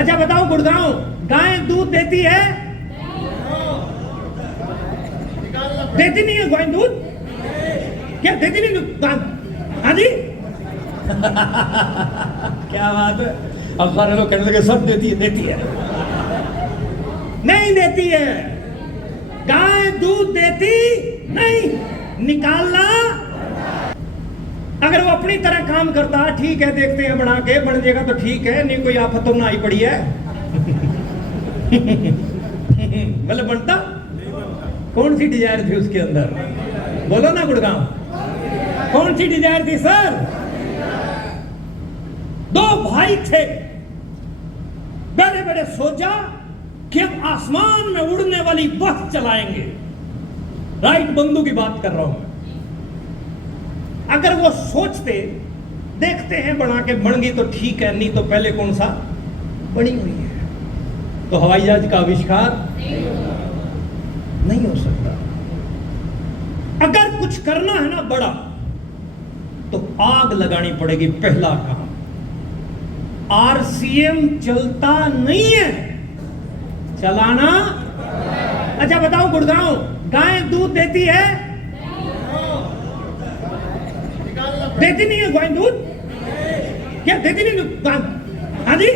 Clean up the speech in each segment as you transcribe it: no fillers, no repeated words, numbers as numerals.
अच्छा बताओ गुड़गांव, गाय दूध देती है? देती नहीं है गाय दूध? क्या देती नहीं दूध? हाँ जी। क्या बात है। अब सारे लोग कहने लगे सब देती है। नहीं देती है। गाय दूध देती नहीं, निकालना। अगर वो अपनी तरह काम करता, ठीक है देखते हैं बना के, बन जाएगा तो ठीक है, नहीं कोई आफत तो ना आई पड़ी है। मतलब बनता? कौन सी डिजायर थी उसके अंदर? बोलो ना गुड़गांव, कौन सी डिजायर थी सर? दो भाई थे, बड़े बड़े सोचा कि अब आसमान में उड़ने वाली बस चलाएंगे। राइट बंधु की बात कर रहा हूं। अगर वो सोचते, देखते हैं बना के, बन गई तो ठीक है, नहीं तो पहले कौन सा बनी हुई है, तो हवाई जहाज का आविष्कार नहीं हो सकता। अगर कुछ करना है ना बड़ा, तो आग लगानी पड़ेगी, पहला काम। आरसीएम चलता नहीं है, चलाना। अच्छा बताओ गुड़गांव, गाय दूध देती है? देती नहीं है गाय दूध? क्या देती नहीं दूध? हाँ जी।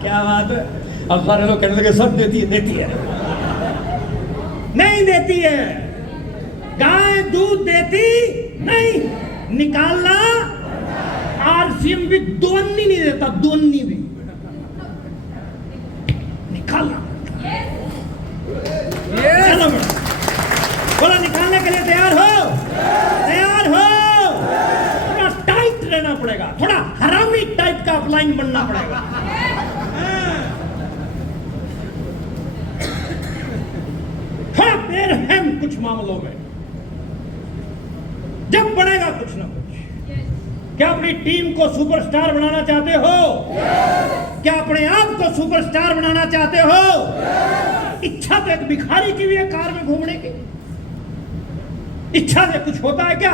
क्या बात है। अब सारे लोग कहने लगे सब देती है। नहीं देती है। गाय दूध देती नहीं, निकालना। आरसीएम भी दोन्नी नहीं देता, दोन्नी भी निकालना। बोला निकालने के लिए तैयार हो? थोड़ा टाइट रहना पड़ेगा, थोड़ा हरामी टाइप का अपलाइन बनना पड़ेगा। थोड़ा बेरहम कुछ मामलों में, जब बढ़ेगा कुछ ना कुछ। क्या अपनी टीम को सुपरस्टार बनाना चाहते हो? क्या अपने आप को सुपरस्टार बनाना चाहते हो? इच्छा तो एक भिखारी की भी है कार में घूमने की। इच्छा से कुछ होता है क्या?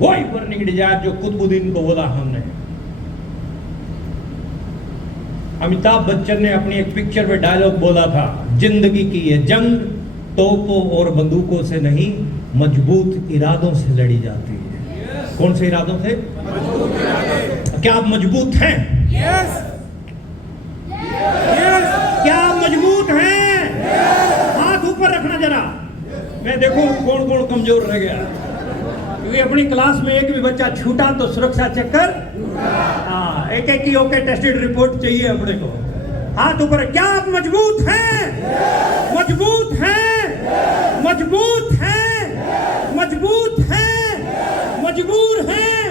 वही बर्निंग डिजायर जो कुतुबुद्दीन को बोला हमने। अमिताभ बच्चन ने अपनी एक पिक्चर में डायलॉग बोला था, जिंदगी की ये जंग तोपों और बंदूकों से नहीं, मजबूत इरादों से लड़ी जाती है। कौन से इरादों से? क्या आप मजबूत हैं? यस। क्या आप मजबूत हैं? हाथ ऊपर रखना जरा, मैं देखूं कौन कौन कमजोर रह गया। क्योंकि अपनी क्लास में एक भी बच्चा छूटा तो सुरक्षा चक्कर। हाँ, एक की ओके टेस्टेड रिपोर्ट चाहिए अपने को। हाथ ऊपर। क्या आप मजबूत हैं? मजबूत हैं? मजबूत हैं? मजबूत हैं? मजबूर हैं?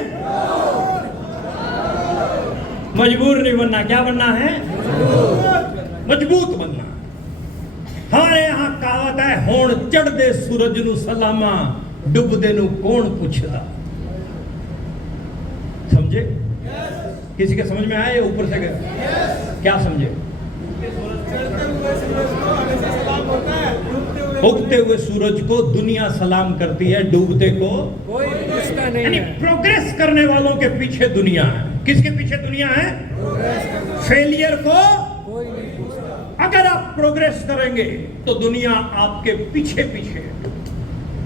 मजबूर नहीं बनना, क्या बनना है? मजबूत बनना। हमारे यहां कहावत है, होण चढ़ दे सूरज नु सलामा, डुबदे नु कौन पूछदा। समझे? किसी के समझ में आया या ऊपर से गए? क्या समझे? उगते हुए सूरज को दुनिया सलाम करती है, डूबते को कोई पूछता नहीं यानी है। प्रोग्रेस करने वालों के पीछे दुनिया है। किसके पीछे दुनिया है? फेलियर को कोई नहीं पूछता। अगर आप प्रोग्रेस करेंगे तो दुनिया आपके पीछे पीछे।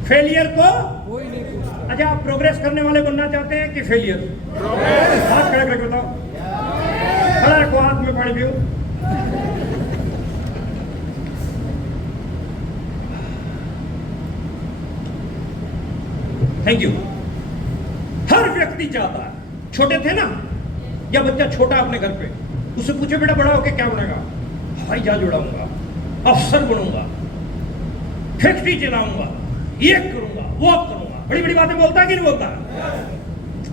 फेलियर को कोई नहीं पूछता। अच्छा, आप प्रोग्रेस करने वाले बनना चाहते हैं कि फेलियर? हाथ खड़ा करके बताओ। खड़ा रखो, हाथ में पानी पियो। Thank you. हर व्यक्ति चाहता है, छोटे थे ना, या बच्चा छोटा अपने घर पे, उससे पूछे बेटा बड़ा होके क्या बनेगा? हवाई जहाज उड़ाऊंगा, अफसर बनूंगा, फैक्ट्री चलाऊंगा, ये करूंगा, वो करूंगा। बड़ी बड़ी बातें बोलता है कि नहीं बोलता?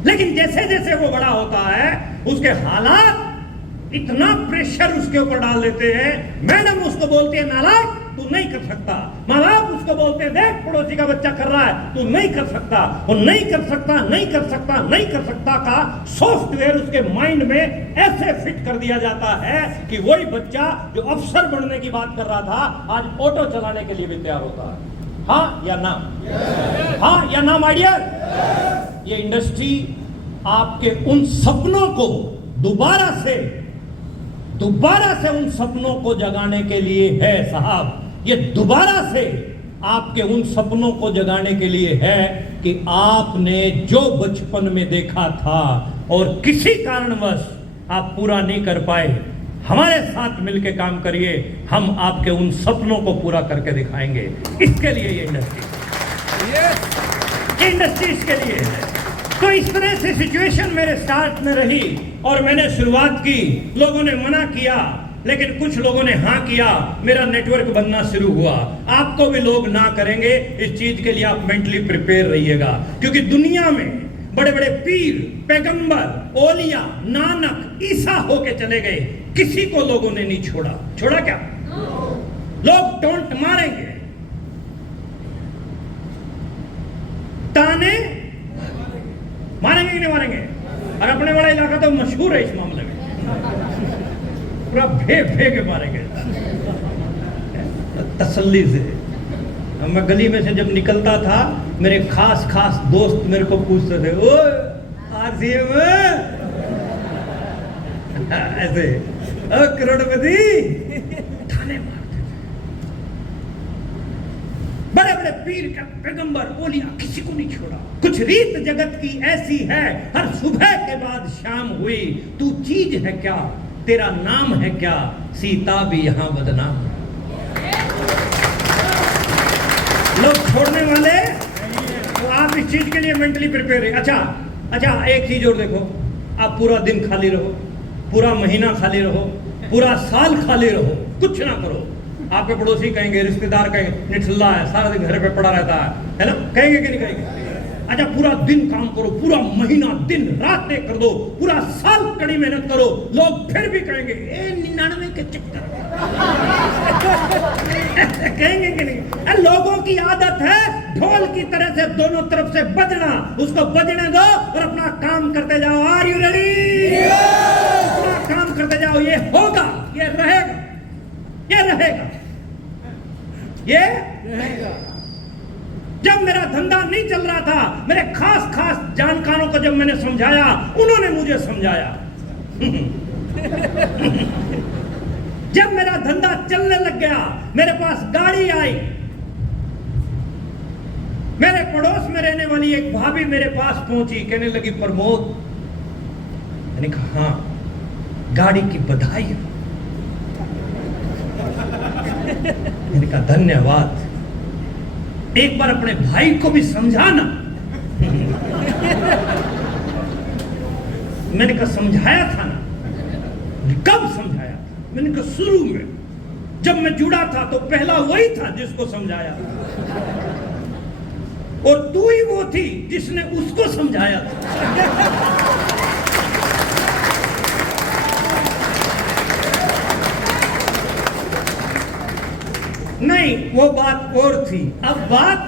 लेकिन जैसे जैसे वो बड़ा होता है, उसके हालात इतना प्रेशर उसके ऊपर डाल देते हैं। मैडम उसको बोलती है नालायक, तू नहीं कर सकता। माँ बाप उसको बोलते हैं देख पड़ोसी का बच्चा कर रहा है, तू नहीं कर सकता। वो नहीं कर सकता, नहीं कर सकता, नहीं कर सकता का सॉफ्टवेयर उसके माइंड में ऐसे फिट कर दिया जाता है कि वही बच्चा जो अफसर बनने की बात कर रहा था, आज ऑटो चलाने के लिए भी तैयार होता है। हाँ या ना? हाँ या ना माय डियर? ये इंडस्ट्री आपके उन सपनों को दोबारा से उन सपनों को जगाने के लिए है साहब। ये दोबारा से आपके उन सपनों को जगाने के लिए है कि आपने जो बचपन में देखा था और किसी कारणवश आप पूरा नहीं कर पाए, हमारे साथ मिलकर काम करिए, हम आपके उन सपनों को पूरा करके दिखाएंगे। इसके लिए ये इंडस्ट्री इसके लिए है। तो इस तरह से सिचुएशन मेरे स्टार्ट में रही और मैंने शुरुआत की। लोगों ने मना किया, लेकिन कुछ लोगों ने हाँ किया, मेरा नेटवर्क बनना शुरू हुआ। आपको भी लोग ना करेंगे, इस चीज के लिए आप मेंटली प्रिपेयर रहिएगा, क्योंकि दुनिया में बड़े बड़े पीर, पैगंबर, ओलिया, नानक, ईसा होके चले गए, किसी को लोगों ने नहीं छोड़ा क्या? लोग टोंट मारेंगे, ताने मारेंगे कि नहीं मारेंगे? और अपने वाला इलाका तो मशहूर है इस मामले में, पूरा भे के मारेंगे तसल्ली से। मैं गली में से जब निकलता था, मेरे खास दोस्त मेरे को पूछते थे, ओ आरसीएम ऐसे करोड़पति, थाने मारते थे। बड़े बड़े पीर का, पैगंबर, ओलिया, किसी को नहीं छोड़ा। कुछ रीत जगत की ऐसी है, हर सुबह के बाद शाम हुई, तू चीज है क्या, तेरा नाम है क्या, सीता भी यहां बदनाम। लोग छोड़ने वाले, तो आप इस चीज के लिए मेंटली प्रिपेयर है। अच्छा, एक चीज और देखो, आप पूरा दिन खाली रहो, पूरा महीना खाली रहो, पूरा साल खाली रहो, कुछ ना करो, आपके पड़ोसी कहेंगे, रिश्तेदार कहेंगे, निठल्ला है, सारा दिन घर पे पड़ा रहता है ना, कहेंगे कि नहीं कहेंगे? अच्छा, पूरा दिन काम करो, पूरा महीना दिन रात एक कर दो, पूरा साल कड़ी मेहनत करो, लोग फिर भी कहेंगे, ए 99 के चक्कर कहेंगे कि नहीं? लोगों की आदत है ढोल की तरह से दोनों तरफ से बजना, उसको बजने दो और अपना काम करते जाओ। Are you ready? अपना काम करते जाओ, ये होगा, ये रहेगा, ये रहेगा, ये रहेगा। जब मेरा धंधा नहीं चल रहा था, मेरे खास जानकारों को जब मैंने समझाया, उन्होंने मुझे समझाया। जब मेरा धंधा चलने लग गया, मेरे पास गाड़ी आई, मेरे पड़ोस में रहने वाली एक भाभी मेरे पास पहुंची, कहने लगी, प्रमोद। मैंने कहा हाँ, गाड़ी की बधाई। मैंने कहा धन्यवाद, एक बार अपने भाई को भी समझाना। मैंने कहा समझाया था ना। कब समझाया था? मैंने कहा शुरू में, जब मैं जुड़ा था तो पहला वही था जिसको समझाया, और तू ही वो थी जिसने उसको समझाया था। नहीं, वो बात और थी, अब बात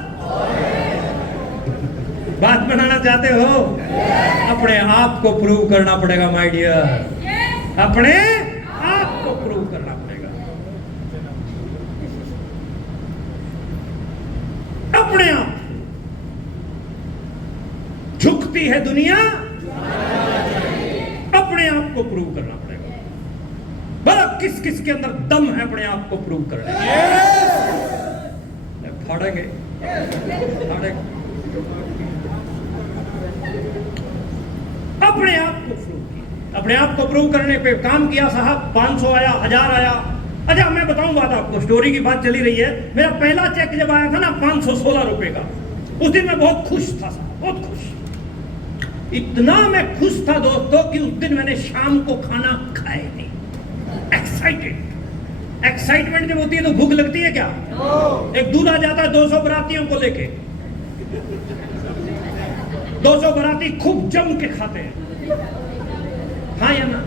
बनाना चाहते हो? अपने आप को प्रूव करना पड़ेगा माय डियर, अपने आप को प्रूव करना पड़ेगा। अपने आप झुकती है दुनिया, अपने आप को प्रूव करना पड़ेगा। बड़ा किस के अंदर दम है अपने आप को प्रूव करने। फाड़ेंगे। अपने आप को प्रूव किया, अपने आप को प्रूव करने पे काम किया साहब। 500 आया, 1000 आया। अच्छा, मैं बताऊं बात आपको, स्टोरी की बात चली रही है। मेरा पहला चेक जब आया था ना 516 रुपए का, उस दिन मैं बहुत खुश था साहब, बहुत खुश। इतना मैं खुश था दोस्तों कि उस दिन मैंने शाम को खाना खाया नहीं। एक्साइटमेंट जब होती है तो भूख लगती है क्या? एक दूल्हा जाता है 200 बरातियों को लेके, 200 बराती खूब जम के खाते हैं, हाँ या ना?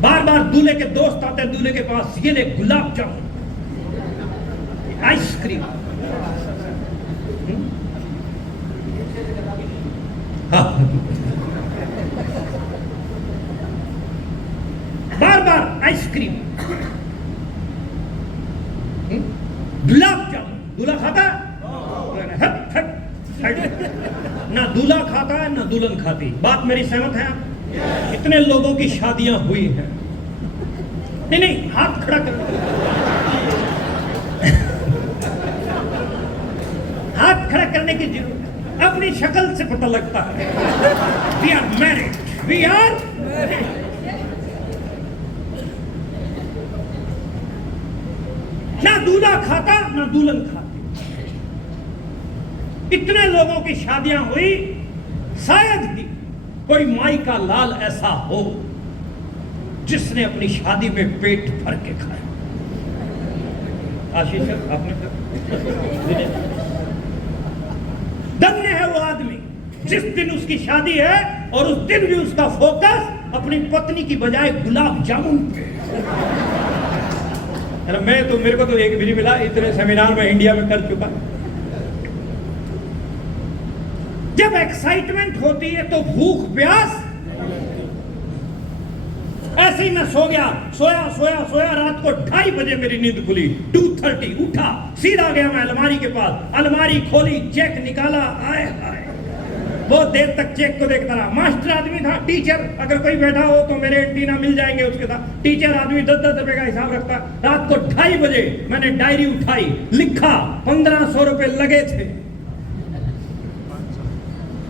बार बार दूल्हे के दोस्त आते हैं दूल्हे के पास, ये ले गुलाब जामुन, आइसक्रीम, बार बार आइसक्रीम, गुलाब जामुन। दूल्हा खाता है? ना दूल्हा खाता है ना दुल्हन खाती। बात मेरी सहमत है आप? इतने लोगों की शादियां हुई हैं। नहीं नहीं, हाथ खड़ा कर, हाथ खड़ा करने की जरूरत, अपनी शक्ल से पता लगता है। We are married, we are ना दूल्हा खाता ना दुल्हन खाती। इतने लोगों की शादियां हुई, शायद ही कोई माई का लाल ऐसा हो जिसने अपनी शादी में पेट भर के खाया। आशीष सर, आपने धन्य है वो आदमी जिस दिन उसकी शादी है और उस दिन भी उसका फोकस अपनी पत्नी की बजाय गुलाब जामुन पे। मैं तो, मेरे को तो एक भी नहीं मिला, इतने सेमिनार में इंडिया में कर चुका। जब एक्साइटमेंट होती है तो भूख प्यास, ऐसे ही मैं सो गया, सोया रात को 2:30 बजे मेरी नींद खुली। 2:30 उठा, सीधा गया मैं अलमारी के पास, अलमारी खोली, चेक निकाला। आए हाय, बहुत देर तक चेक को देखता रहा। मास्टर आदमी था, टीचर, अगर कोई बैठा हो तो मेरे एंटीना मिल जाएंगे उसके साथ। टीचर आदमी 10-10 रुपए का हिसाब रखता। रात को 2:30 बजे मैंने डायरी उठाई, लिखा 1500 रुपए लगे थे,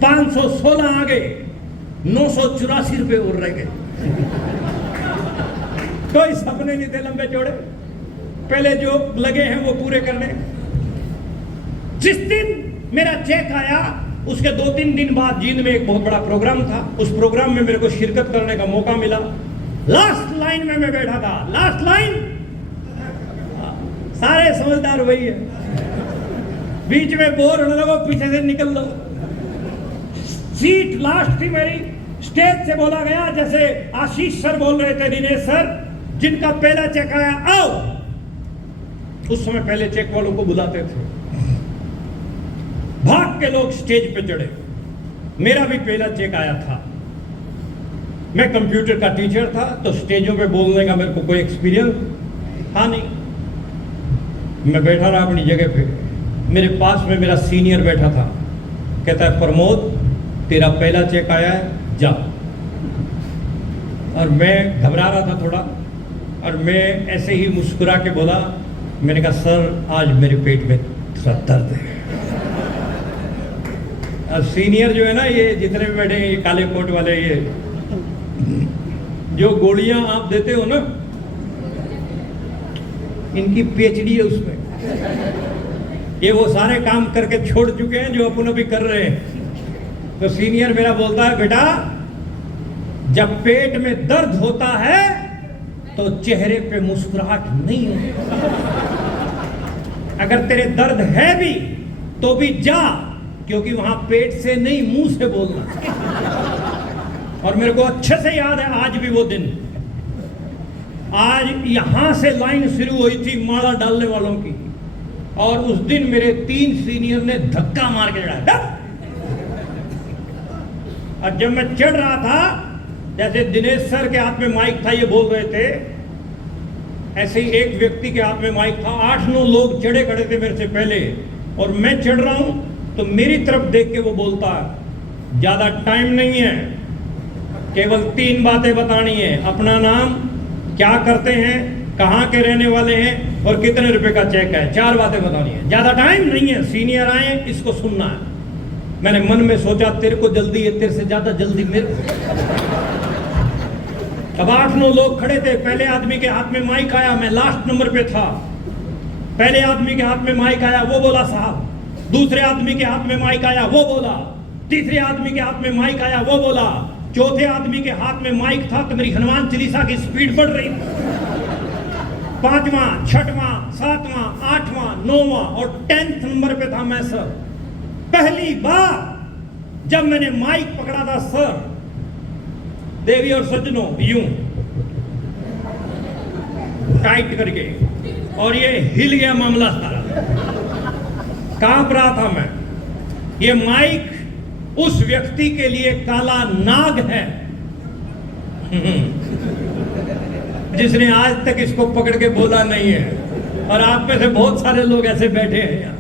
516 आ गए, 984 रुपए और रह गए। कोई सपने नहीं थे लंबे चौड़े, पहले जो लगे हैं वो पूरे करने। जिस दिन मेरा चेक आया उसके 2-3 दिन बाद जींद में एक बहुत बड़ा प्रोग्राम था। उस प्रोग्राम में मेरे को शिरकत करने का मौका मिला। लास्ट लाइन में मैं बैठा था। लास्ट लाइन, सारे समझदार वही है, बीच में बोर होने लगो, पीछे से निकल लो। सीट लास्ट थी मेरी। स्टेज से बोला गया, जैसे आशीष सर बोल रहे थे, दिनेश सर, जिनका पहला चेक आया आओ। उस समय पहले चेक वालों को बुलाते थे। भाग के लोग स्टेज पे चढ़े। मेरा भी पहला चेक आया था। मैं कंप्यूटर का टीचर था तो स्टेजों पे बोलने का मेरे को कोई एक्सपीरियंस था नहीं। मैं बैठा रहा अपनी जगह पे। मेरे पास में मेरा सीनियर बैठा था। कहता है, प्रमोद तेरा पहला चेक आया है, जा। और मैं घबरा रहा था थोड़ा, और मैं ऐसे ही मुस्कुरा के बोला, मैंने कहा सर आज मेरे पेट में थोड़ा दर्द है। और सीनियर जो है ना, ये जितने भी बैठे हैं, ये काले कोट वाले, ये जो गोलियां आप देते हो ना, इनकी पीएचडी है उसमें। ये वो सारे काम करके छोड़ चुके हैं जो अपन अभी कर रहे हैं। तो सीनियर मेरा बोलता है, बेटा जब पेट में दर्द होता है तो चेहरे पे मुस्कुराहट नहीं होती। अगर तेरे दर्द है भी तो भी जा, क्योंकि वहां पेट से नहीं मुंह से बोलना। और मेरे को अच्छे से याद है आज भी वो दिन। आज यहां से लाइन शुरू हुई थी माला डालने वालों की, और उस दिन मेरे 3 सीनियर ने धक्का मार के चढ़ाया। और जब मैं चढ़ रहा था, जैसे दिनेश सर के हाथ में माइक था, ये बोल रहे थे, ऐसे ही एक व्यक्ति के हाथ में माइक था। 8-9 लोग चढ़े खड़े थे मेरे से पहले, और मैं चढ़ रहा हूं तो मेरी तरफ देख के वो बोलता है, ज्यादा टाइम नहीं है, केवल 3 बातें बतानी है। अपना नाम, क्या करते हैं, कहाँ के रहने वाले हैं, और कितने रुपए का चेक है। 4 बातें बतानी है, ज्यादा टाइम नहीं है। सीनियर आए, इसको सुनना है। मैंने मन में सोचा, तेरे को जल्दी है, तेरे से ज्यादा जल्दी मेरे को। अब 8-9 लोग खड़े थे। पहले आदमी के हाथ में माइक आया, मैं लास्ट नंबर पे था। पहले आदमी के हाथ में माइक आया, वो बोला साहब। दूसरे आदमी के हाथ में माइक आया, वो बोला। तीसरे आदमी के हाथ में माइक आया, वो बोला। चौथे आदमी के हाथ में माइक था तो मेरी हनुमान चालीसा की स्पीड बढ़ रही थी। 5वां, 6वां, 7वां, 8वां, 9वां और 10th नंबर पे था मैं सर। पहली बार जब मैंने माइक पकड़ा था सर, देवी और सज्जनों, यूं टाइट करके, और ये हिल गया मामला सारा। कांप रहा था मैं। ये माइक उस व्यक्ति के लिए काला नाग है जिसने आज तक इसको पकड़ के बोला नहीं है। और आप में से बहुत सारे लोग ऐसे बैठे हैं यहाँ।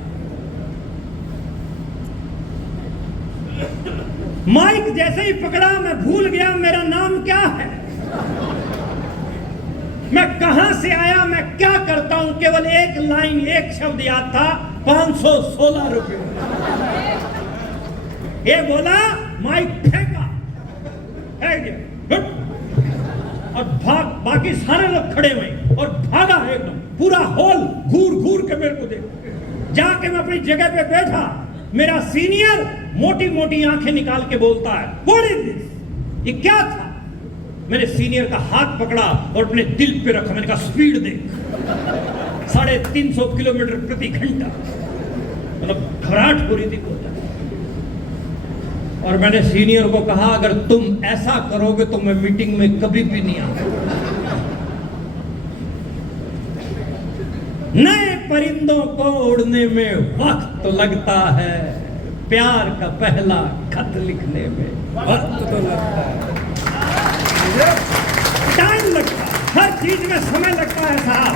माइक जैसे ही पकड़ा मैं भूल गया मेरा नाम क्या है, मैं कहां से आया, मैं क्या करता हूं। केवल एक लाइन, एक शब्द याद था, 516 रुपए। ये बोला, माइक फेंका, फेंक दिया और भाग। बाकी सारे लोग खड़े हुए और भागा एकदम पूरा हॉल घूर घूर के मेरे को देख। जाके मैं अपनी जगह पे बैठा। मेरा सीनियर मोटी मोटी आंखें निकाल के बोलता है, व्हाट इज दिस, ये क्या था। मैंने सीनियर का हाथ पकड़ा और अपने दिल पे रखा। मैंने कहा, स्पीड देख, 350 किलोमीटर प्रति घंटा। मतलब घबराहट हो रही थी। और मैंने सीनियर को कहा, अगर तुम ऐसा करोगे तो मैं मीटिंग में कभी भी नहीं आऊंगा। नए परिंदों को उड़ने में वक्त तो लगता है, प्यार का पहला खत लिखने में वक्त तो लगता है, टाइम लगता है। हर चीज में समय लगता है साहब,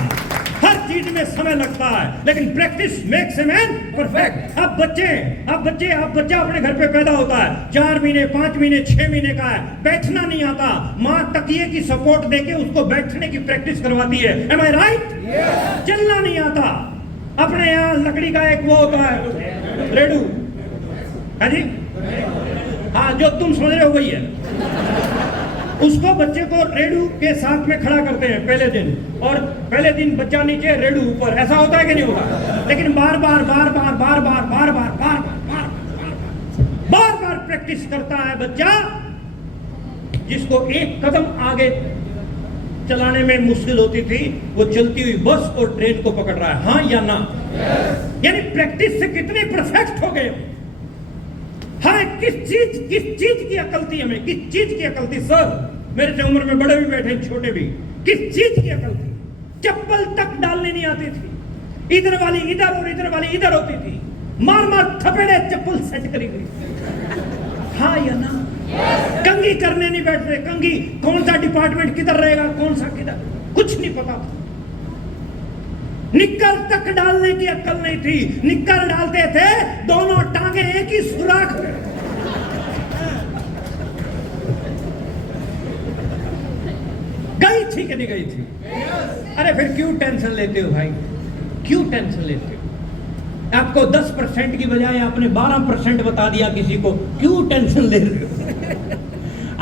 हर चीज में समय लगता है, लेकिन practice makes a man perfect. अब बच्चा अपने घर पे पैदा होता है, 4 महीने 5 महीने 6 महीने का है, बैठना नहीं आता, माँ तकिए की सपोर्ट देके उसको बैठने की प्रैक्टिस करवाती है। एम आई राइट? चलना नहीं आता। अपने यहाँ लकड़ी का एक वो होता है रेडू, है जी, हाँ, जो तुम समझ रहे हो वही है। उसको बच्चे को रेडू के साथ में खड़ा करते हैं पहले दिन, और पहले दिन बच्चा नीचे रेडू ऊपर, ऐसा होता है कि नहीं होता। लेकिन बार बार प्रैक्टिस करता है बच्चा। जिसको एक कदम आगे चलाने में मुश्किल होती थी, वो चलती हुई बस और ट्रेन को पकड़ रहा है, हाँ या ना। यानी प्रैक्टिस से कितने परफेक्ट हो गए। हाँ, किस चीज की अकल थी हमें, किस चीज की अकल थी सर। मेरे से उम्र में बड़े भी बैठे, छोटे भी, किस चीज की अकल थी। चप्पल तक डालने नहीं आती थी, इधर वाली इधर और इधर वाली इधर होती थी, मार थपेड़े चप्पल सेट करी हुई, हाँ या ना। कंघी करने नहीं बैठते, कंघी कौन सा डिपार्टमेंट किधर रहेगा, कौन सा किधर, कुछ नहीं पता था। निक्कर तक डालने की अक्ल नहीं थी, निक्कर डालते थे दोनों टांगे एक ही सुराख में। गई थी कि नहीं गई थी? अरे फिर क्यों टेंशन लेते हो भाई, क्यों टेंशन लेते हो? आपको 10% की बजाय आपने 12% बता दिया किसी को, क्यों टेंशन ले रहे हो?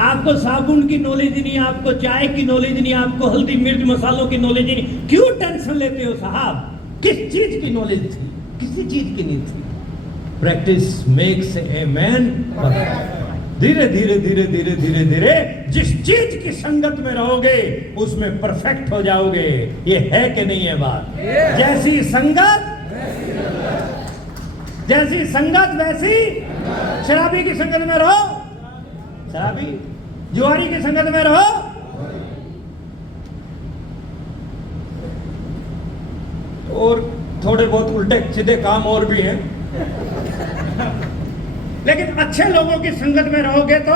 आपको साबुन की नॉलेज नहीं, आपको चाय की नॉलेज नहीं, आपको हल्दी मिर्च मसालों की नॉलेज नहीं, क्यों टेंशन लेते हो साहब? किस चीज की नॉलेज थी? किसी चीज की नहीं थी। Practice makes a man perfect. धीरे धीरे धीरे धीरे धीरे धीरे जिस चीज की संगत में रहोगे उसमें परफेक्ट हो जाओगे। ये है कि नहीं है बात? जैसी संगत वैसी। शराबी की संगत में रहो, शराबी, जुआरी की संगत में रहो, और थोड़े बहुत उल्टे सीधे काम और भी हैं। लेकिन अच्छे लोगों की संगत में रहोगे तो